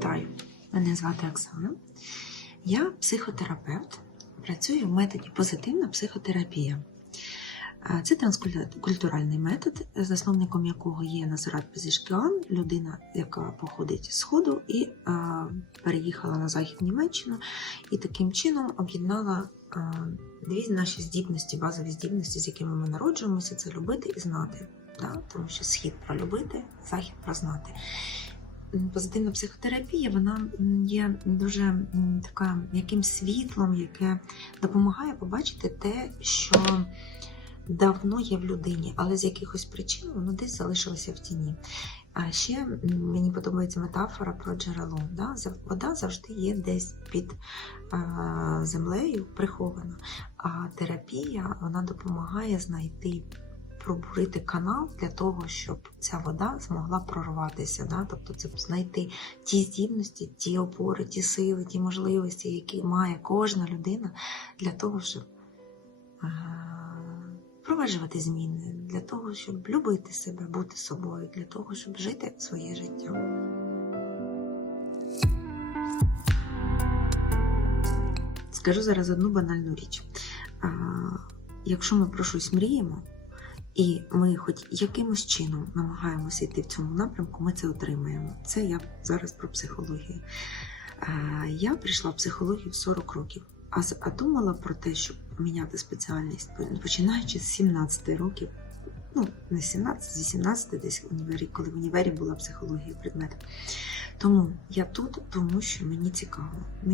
Вітаю! Мене звати Оксана. Я психотерапевт, працюю в методі позитивна психотерапія. Це транскультуральний метод, засновником якого є Назарат Пезішкіан, людина, яка походить з Сходу і а, переїхала на захід Німеччину, і таким чином об'єднала а, дві наші здібності, базові здібності, з якими ми народжуємося, це любити і знати. Тому що схід про любити, захід про знати. Позитивна психотерапія вона є дуже така яким світлом, яке допомагає побачити те, що давно є в людині, але з якихось причин воно десь залишилося в тіні. А ще мені подобається метафора про джерело. Да? Вода завжди є десь під землею прихована. А терапія вона допомагає знайти пробурити канал для того, щоб ця вода змогла прорватися. Да? Тобто це знайти ті здібності, ті опори, ті сили, ті можливості, які має кожна людина для того, щоб е, впроваджувати зміни, для того, щоб любити себе, бути собою, для того, щоб жити своє життя. Скажу зараз одну банальну річ. Якщо ми про щось мріємо, і ми хоч якимось чином намагаємося йти в цьому напрямку, ми це отримаємо. Це я зараз про психологію. Я прийшла в психологію в 40 років, а, думала про те, щоб міняти спеціальність, починаючи з 17 років. Ну, не 17, зі 17 десь в універі, коли в універі була психологія предмет. Тому я тут, тому що мені цікаво.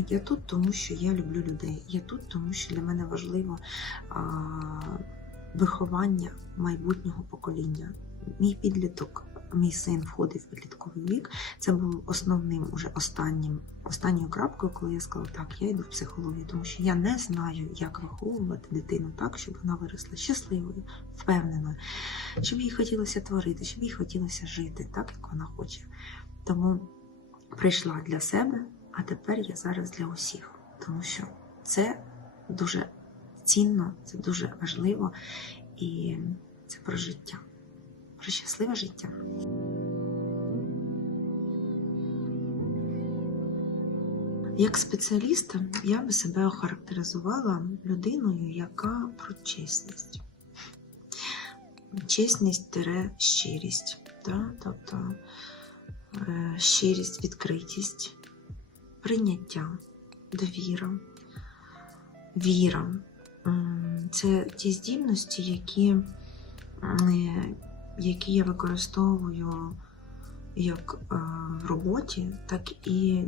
Я тут, тому що я люблю людей. Я тут, тому що для мене важливо а, виховання майбутнього покоління. Мій підліток, мій син входив в підлітковий вік. Це був основним, уже останнім, останньою крапкою, коли я сказала, так, я йду в психологію, тому що я не знаю, як виховувати дитину так, щоб вона виросла щасливою, впевненою, щоб їй хотілося творити, щоб їй хотілося жити так, як вона хоче. Тому прийшла для себе, а тепер я зараз для усіх, тому що це дуже цінно, це дуже важливо і це про життя, про щасливе життя. Як спеціаліста я би себе охарактеризувала людиною, яка про чесність. Чесність тире щирість. Да? Тобто е, щирість, відкритість, прийняття, довіра, віра. Це ті здібності, які, е, які я використовую як е, в роботі, так і,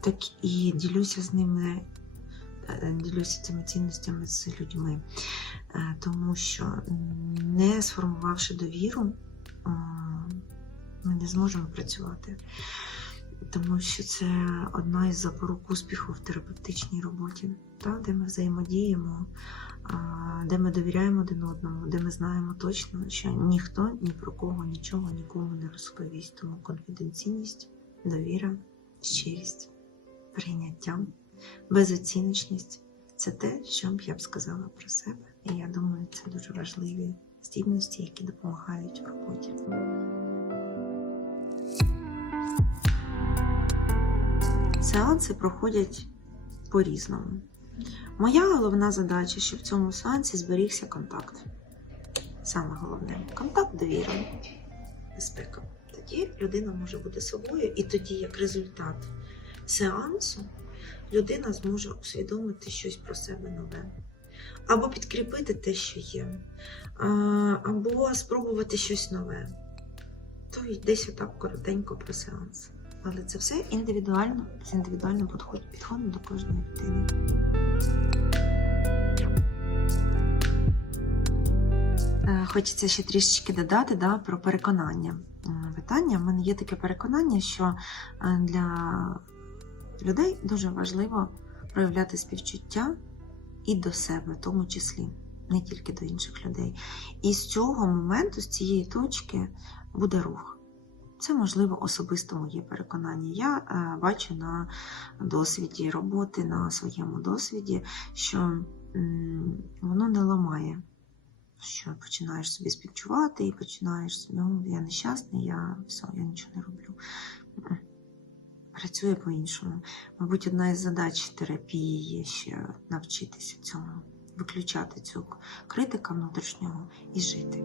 так і ділюся з ними, е, ділюся цими цінностями з людьми. Тому що не сформувавши довіру, ми не зможемо працювати. Тому що це одна із запорук успіху в терапевтичній роботі, та, де ми взаємодіємо, де ми довіряємо один одному, де ми знаємо точно, що ніхто ні про кого нічого нікому не розповість. Тому конфіденційність, довіра, щирість, прийняття, безоціночність це те, що б я б сказала про себе. І я думаю, це дуже важливі здібності, які допомагають в роботі. Сеанси проходять по-різному. Моя головна задача, щоб в цьому сеансі зберігся контакт. Саме головне контакт, довіра, безпека. Тоді людина може бути собою, і тоді, як результат сеансу, людина зможе усвідомити щось про себе нове. Або підкріпити те, що є, або спробувати щось нове. То й десь отак коротенько про сеанс. Але це все індивідуально, з індивідуальним підход- підходом до кожної людини. Е, Хочеться ще трішечки додати да, про переконання. Питання. В мене є таке переконання, що е, для людей дуже важливо проявляти співчуття і до себе, в тому числі, не тільки до інших людей. І з цього моменту, з цієї точки, буде рух. Це можливо особисто моє переконання. Я е, бачу на досвіді роботи, на своєму досвіді, що воно не ламає. Що починаєш собі співчувати і починаєш, ну, я нещасний, я все, я нічого не роблю. Працює по-іншому. Мабуть, одна із задач терапії є ще навчитися цьому, виключати цю критика внутрішнього і жити.